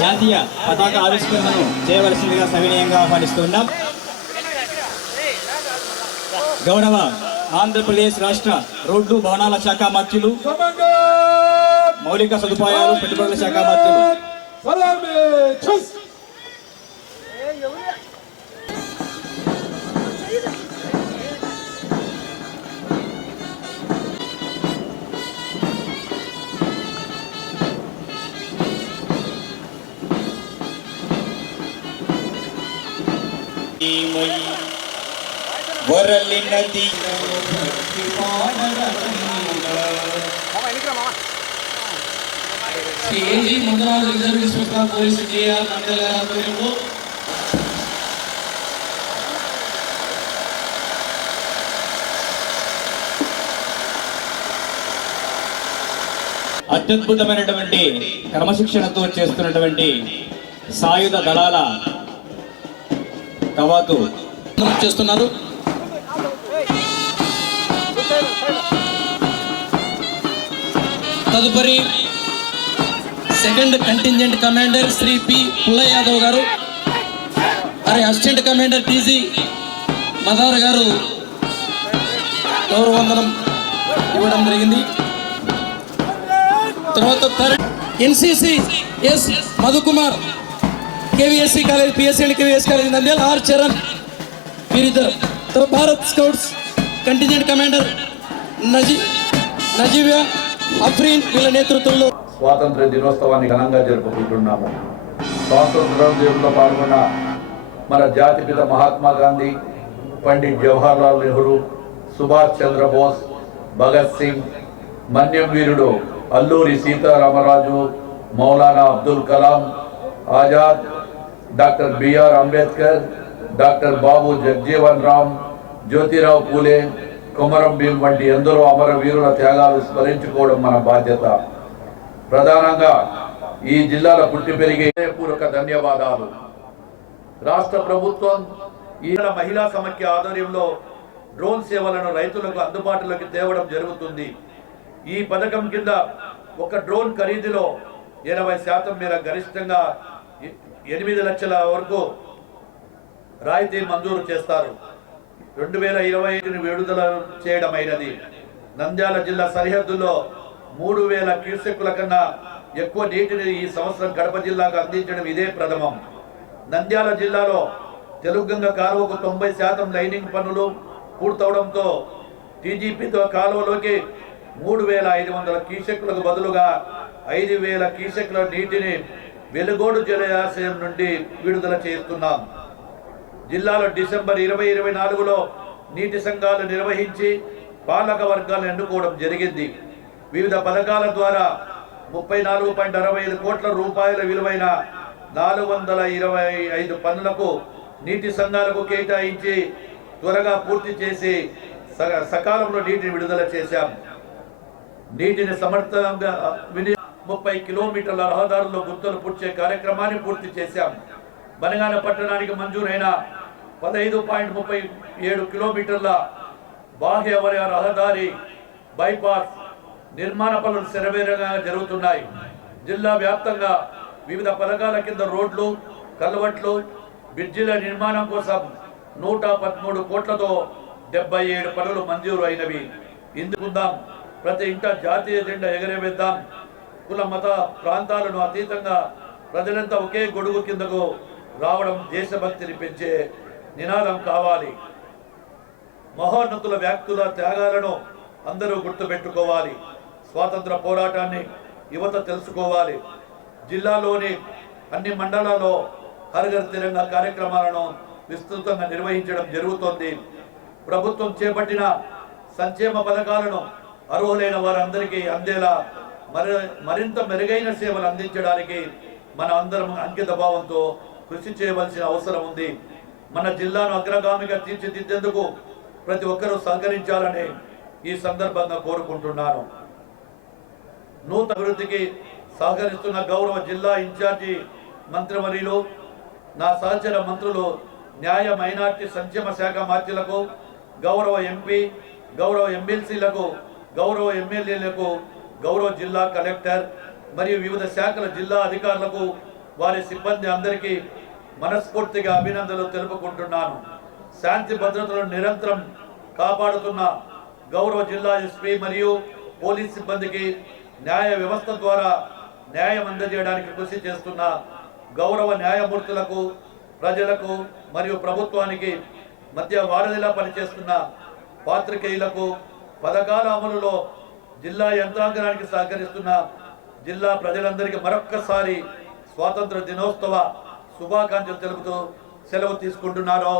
జాతీయ పతాక ఆవిష్కరణను చేయవలసిందిగా సవినయంగా ఆహ్వానిస్తున్నాం గౌరవ ఆంధ్రప్రదేశ్ రాష్ట్ర రోడ్లు భవనాల శాఖ మంత్రులు మౌలిక సదుపాయాలు పెట్టుబడుల శాఖ మంత్రులు நீமை வரலி நதி శ్రీ ఏజీ మంగళవారం రిజర్వ్ విశ్వకా పోలీస్ జేఆర్ మండల ఆధ్వర్యంలో అత్యద్భుతమైనటువంటి క్రమశిక్షణతో చేస్తున్నటువంటి సాయుధ దళాల కవాతు చేస్తున్నారు తదుపరి second contingent commander Shri P Pulla Yadav garu మరి అసిస్టెంట్ కమాండర్ టీజీ మదార్ గారు గౌరవందనం ఇవ్వడం జరిగింది తర్వాత third NCC S Madhukumar KVSC college PSL KVS college K R Charan వీరిద్దరు ಆರ್ ಚರಣ್ ಇರಿದ್ದರು కంటిజెంట్ కమాండర్ నజీ నజీబియా అఫ్రీన్ వీళ్ళ నేతృత్వంలో స్వాతంత్ర దినోత్సవాన్ని ఘనంగా జరుపుకుంటున్నాము స్వాతంత్ర దినోత్సవంలో పాల్గొన్న మన జాతిపిత మహాత్మా గాంధీ పండిట్ జవహర్లాల్ నెహ్రూ సుభాష్ చంద్రబోస్ భగత్ సింగ్ మన్యం వీరుడు Alluri Sitarama Raju Maulana Abdul Kalam Azad doctor BR Ambedkar doctor Babu Jagjivan Ram Jyotirao Phule Kumaram Bheem వంటి ఎందరో అమర వీరుల త్యాగాలు స్మరించుకోవడం మన బాధ్యత ప్రధానంగా ఈ జిల్లాల పుట్టి పెరిగే పూర్వక ధన్యవాదాలు రాష్ట్ర ప్రభుత్వం ఈ మహిళా సమఖ్య ఆధ్వర్యంలో డ్రోన్ సేవలను రైతులకు అందుబాటులోకి తేవడం జరుగుతుంది ఈ పథకం కింద ఒక డ్రోన్ ఖరీదులో ఎనభై శాతం మేర గరిష్టంగా ఎనిమిది లక్షల వరకు రాయితీ మంజూరు చేస్తారు రెండు వేల ఇరవై ఐదుని విడుదల చేయడమైనది నంద్యాల జిల్లా సరిహద్దులో మూడు వేల క్యూసెక్కుల కన్నా ఎక్కువ నీటిని ఈ సంవత్సరం కడప జిల్లాకు అందించడం ఇదే ప్రథమం నంద్యాల జిల్లాలో తెలుగుగంగ కాలువకు తొంభై శాతం లైనింగ్ పనులు పూర్తవడంతో టీజీపీతో కాలువలోకి మూడు వేల ఐదు వందల క్యూసెక్కులకు బదులుగా ఐదు వేల కీసెక్కుల నీటిని వెలుగోడు జలాశయం నుండి విడుదల చేస్తున్నాం జిల్లాలో డిసెంబర్ ఇరవై ఇరవై నాలుగులో నీటి సంఘాలు నిర్వహించి పాలక వర్గాలను ఎన్నుకోవడం జరిగింది వివిధ పథకాల ద్వారా ముప్పై నాలుగు పాయింట్ అరవై ఐదు కోట్ల రూపాయల విలువైన నాలుగు వందల ఇరవై ఐదు పనులకు నీటి సంఘాలకు కేటాయించి త్వరగా పూర్తి చేసి సకాలంలో నీటిని విడుదల చేశాం నీటిని సమర్థంగా వినియోగ ముప్పై కిలోమీటర్ల రహదారుల్లో గుర్తులు పూడ్చే కార్యక్రమాన్ని పూర్తి చేశాం బనగాన పట్టణానికి మంజూరైన పదహైదు పాయింట్ ముప్పై ఏడు కిలోమీటర్ల బాహ్య రహదారి బైపాస్ నిర్మాణ పనులు శరవేరంగా జరుగుతున్నాయి జిల్లా వ్యాప్తంగా వివిధ పథకాల కింద రోడ్లు కల్వట్లు బ్రిడ్జిల నిర్మాణం కోసం నూట పదమూడు కోట్లతో డెబ్బై ఏడు పనులు మంజూరు అయినవి ఇందుకుందాం ప్రతి ఇంట జాతీయ జెండా ఎగరవేద్దాం కుల మత ప్రాంతాలను అతీతంగా ప్రజలంతా ఒకే గొడుగు కిందకు రావడం దేశభక్తిని పెంచే నినాదం కావాలి మహోన్నతుల వ్యాక్తుల త్యాగాలను అందరూ గుర్తుపెట్టుకోవాలి స్వాతంత్ర పోరాటాన్ని యువత తెలుసుకోవాలి జిల్లాలోని అన్ని మండలాల్లో హరగర్ తిరంగ కార్యక్రమాలను విస్తృతంగా నిర్వహించడం జరుగుతోంది ప్రభుత్వం చేపట్టిన సంక్షేమ పథకాలను అర్హులైన వారందరికీ అందేలా మరి మరింత మెరుగైన సేవలు అందించడానికి మన అందరం అంకిత భావంతో కృషి చేయవలసిన అవసరం ఉంది మన జిల్లాను అగ్రగామిగా తీర్చిదిద్దేందుకు ప్రతి ఒక్కరూ సహకరించాలని ఈ సందర్భంగా కోరుకుంటున్నాను నూతన అభివృద్ధికి సహకరిస్తున్న గౌరవ జిల్లా ఇన్ఛార్జి మంత్రివర్యులు నా సహచర మంత్రులు న్యాయ మైనార్టీ సంక్షేమ శాఖ మార్చులకు గౌరవ ఎంపీ గౌరవ ఎమ్మెల్సీలకు గౌరవ ఎమ్మెల్యేలకు గౌరవ జిల్లా కలెక్టర్ మరియు వివిధ శాఖల జిల్లా అధికారులకు వారి సిబ్బంది అందరికీ మనస్ఫూర్తిగా అభినందనలు తెలుపుకుంటున్నాను శాంతి భద్రతలను నిరంతరం కాపాడుతున్న గౌరవ జిల్లా ఎస్పీ మరియు పోలీస్ సిబ్బందికి న్యాయ వ్యవస్థ ద్వారా న్యాయం అందజేయడానికి కృషి చేస్తున్న గౌరవ న్యాయమూర్తులకు ప్రజలకు మరియు ప్రభుత్వానికి మధ్య వారధిలా పనిచేస్తున్న పాత్రికేయులకు పథకాల అమలులో జిల్లా యంత్రాంగానికి సహకరిస్తున్న జిల్లా ప్రజలందరికీ మరొక్కసారి స్వాతంత్ర దినోత్సవ శుభాకాంక్షలు తెలుపుతూ సెలవు తీసుకుంటున్నారో